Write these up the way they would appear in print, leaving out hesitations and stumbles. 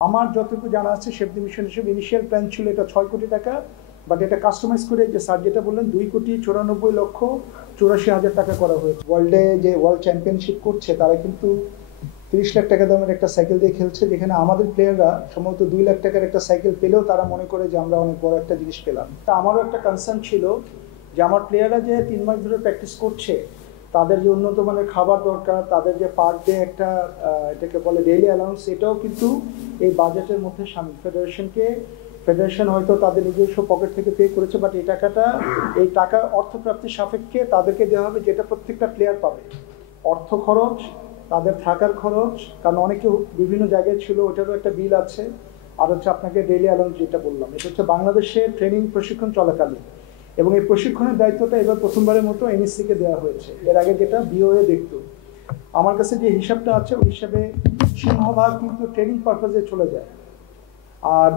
আমার যতটুকু জানা আছে সেভ দ্য মিশন হিসেবে ইনিশিয়াল প্ল্যান ছিল এটা 6 কোটি টাকা, বাট এটা কাস্টমাইজ করে যে স্যার যেটা বললেন 2,94,84,000 টাকা করা হয়েছে। ওয়ার্ল্ডে যে ওয়ার্ল্ড চ্যাম্পিয়নশিপ করছে তারা কিন্তু 30 লাখ টাকা দামের একটা সাইকেল দিয়ে খেলছে, যেখানে আমাদের প্লেয়াররা সম্ভবত 2 লাখ টাকার একটা সাইকেল পেলেও তারা মনে করে যে আমরা অনেক বড় একটা জিনিস পেলাম। আমারও একটা কনসার্ন ছিল যে আমার প্লেয়াররা যে 3 মাস ধরে প্র্যাকটিস করছে তাদের যে উন্নত মানের খাবার দরকার, তাদের যে পার ডে একটা এটাকে বলে ডেইলি অ্যালাউন্স, এটাও কিন্তু এই বাজেটের মধ্যে সামিল। ফেডারেশন হয়তো তাদের নিজস্ব পকেট থেকে পে করেছে, বাট এই টাকা অর্থপ্রাপ্তির সাপেক্ষে তাদেরকে দেওয়া হবে, যেটা প্রত্যেকটা প্লেয়ার পাবে। অর্থ খরচ, তাদের থাকার খরচ, কারণ অনেকে বিভিন্ন জায়গায় ছিল, ওটারও একটা বিল আছে। আর হচ্ছে আপনাকে ডেইলি অ্যালাউন্স যেটা বললাম, এটা হচ্ছে বাংলাদেশে ট্রেনিং প্রশিক্ষণ চলাকালীন, এবং এই প্রশিক্ষণের দায়িত্বটা এবার প্রথমবারের মতো এনএসসিকে দেওয়া হয়েছে। এর আগে যেটা বিওএ দেখত। আমার কাছে যে হিসাবটা আছে ওই হিসাবে সিংহভাগ কিন্তু ট্রেনিং পারপাসে চলে যায়। আর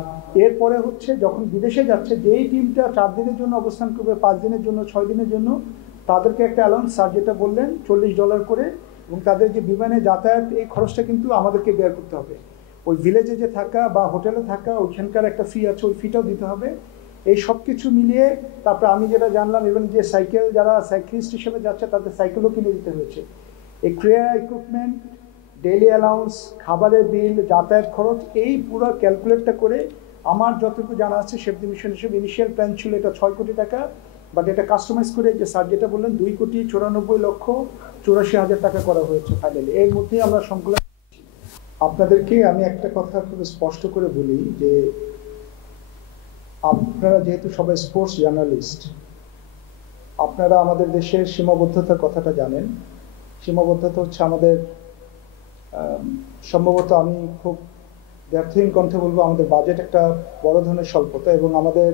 এরপরে হচ্ছে যখন বিদেশে যাচ্ছে, যেই টিমটা 4 দিনের জন্য অবস্থান করবে, 5 দিনের জন্য, 6 দিনের জন্য, তাদেরকে একটা অ্যালাউন্স স্যার যেটা বললেন $40 করে, এবং তাদের যে বিমানে যাতায়াত এই খরচটা কিন্তু আমাদেরকে বের করতে হবে। ওই ভিলেজে যে থাকা বা হোটেলে থাকা ওইখানকার একটা ফি আছে, ওই ফিটাও দিতে হবে। এই সব কিছু মিলিয়ে তারপরে আমি যেটা জানলাম, ইভেন যে সাইকেল যারা সাইক্লিস্ট হিসেবে যাচ্ছে তাদের সাইকেলও কিনে দিতে হয়েছে। এই ক্রিয়া ইকুইপমেন্ট, ডেইলি অ্যালাউন্স, খাবারের বিল, যাতায়াত খরচ, এই পুরো ক্যালকুলেটটা করে আমার যতটুকু জানা আছে সেভ দ্য মিশন হিসেবে ইনিশিয়াল প্ল্যান ছিল এটা 6 কোটি টাকা, বাট এটা কাস্টমাইজ করে যে স্যার যেটা বললেন 2,94,84,000 টাকা করা হয়েছে ফাইনালি। এর মধ্যেই আমরা সংকলন। আপনাদেরকে আমি একটা কথা খুব স্পষ্ট করে বলি যে আপনারা যেহেতু সবাই স্পোর্টস জার্নালিস্ট, আপনারা আমাদের দেশের সীমাবদ্ধতার কথাটা জানেন। সীমাবদ্ধতা হচ্ছে আমাদের সম্ভবত, আমি খুব ব্যর্থহীন কণ্ঠে বলবো, আমাদের বাজেট একটা বড় ধরনের স্বল্পতা, এবং আমাদের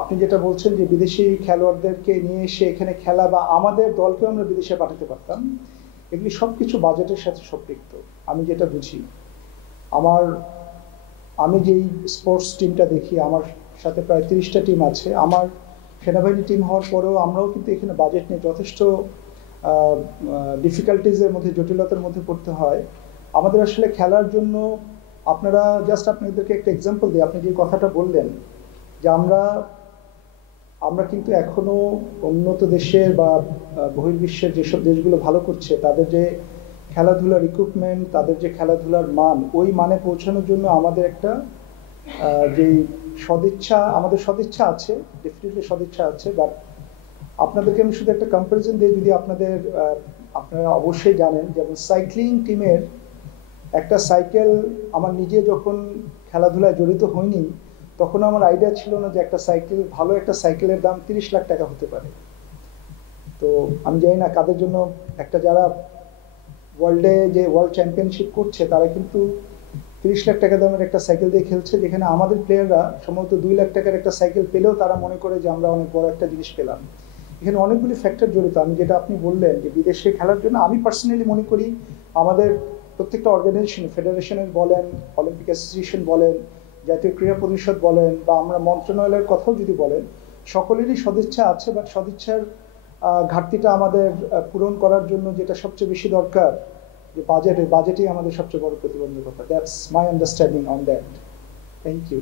আপনি যেটা বলছেন যে বিদেশি খেলোয়াড়দেরকে নিয়ে এসে এখানে খেলা বা আমাদের দলকেও আমরা বিদেশে পাঠাতে পারতাম, এগুলি সব কিছু বাজেটের সাথে সম্পৃক্ত। আমি যেটা বুঝি, আমি যেই স্পোর্টস টিমটা দেখি, আমার সাথে প্রায় 30টা টিম আছে। আমার সেনাবাহিনী টিম হওয়ার পরেও আমরাও কিন্তু এখানে বাজেট নিয়ে যথেষ্ট ডিফিকাল্টিজের মধ্যে, জটিলতার মধ্যে পড়তে হয়। আমাদের আসলে খেলার জন্য আপনাদেরকে একটা এক্সাম্পল দিই। আপনি যে কথাটা বললেন যে আমরা কিন্তু এখনো উন্নত দেশের বা বহির্বিশ্বের যেসব দেশগুলো ভালো করছে তাদের যে খেলাধুলার ইকুইপমেন্ট, তাদের যে খেলাধুলার মান, ওই মানে পৌঁছানোর জন্য আমাদের একটা আমাদের সদিচ্ছা আছে, ডেফিনেটলি সদিচ্ছা আছে। বাট আপনাদেরকে আমি শুধু একটা কম্পারিজন দিই, যদি আপনারা অবশ্যই জানেন, যেমন সাইক্লিং টিমের একটা সাইকেল, আমার নিজে যখন খেলাধুলায় জড়িত হইনি তখন আমার আইডিয়া ছিল না যে ভালো একটা সাইকেলের দাম 30 লাখ টাকা হতে পারে। তো আমি জানি না কাদের জন্য যারা ওয়ার্ল্ডে যে ওয়ার্ল্ড চ্যাম্পিয়নশিপ করছে তারা কিন্তু 30 লাখ টাকা দামের একটা সাইকেল দিয়ে খেলছে, যেখানে আমাদের প্লেয়াররা সম্ভবত 2 লাখ টাকার একটা সাইকেল পেলেও তারা মনে করে যে আমরা অনেক বড় একটা জিনিস পেলাম। এখানে অনেকগুলি ফ্যাক্টর জড়িত। আমি যেটা আপনি বললেন যে বিদেশে খেলার জন্য, আমি পার্সোনালি মনে করি আমাদের প্রত্যেকটা অর্গানাইজেশন, ফেডারেশনের বলেন, অলিম্পিক অ্যাসোসিয়েশন বলেন, জাতীয় ক্রীড়া পরিষদ বলেন, বা আমরা মন্ত্রণালয়ের কথাও যদি বলেন, সকলেরই সদিচ্ছা আছে। বাট সদিচ্ছার ঘাটতিটা আমাদের পূরণ করার জন্য যেটা সবচেয়ে বেশি দরকার, যে বাজেটই আমাদের সবচেয়ে বড় প্রতিবন্ধকতা। That's my understanding on that. Thank you.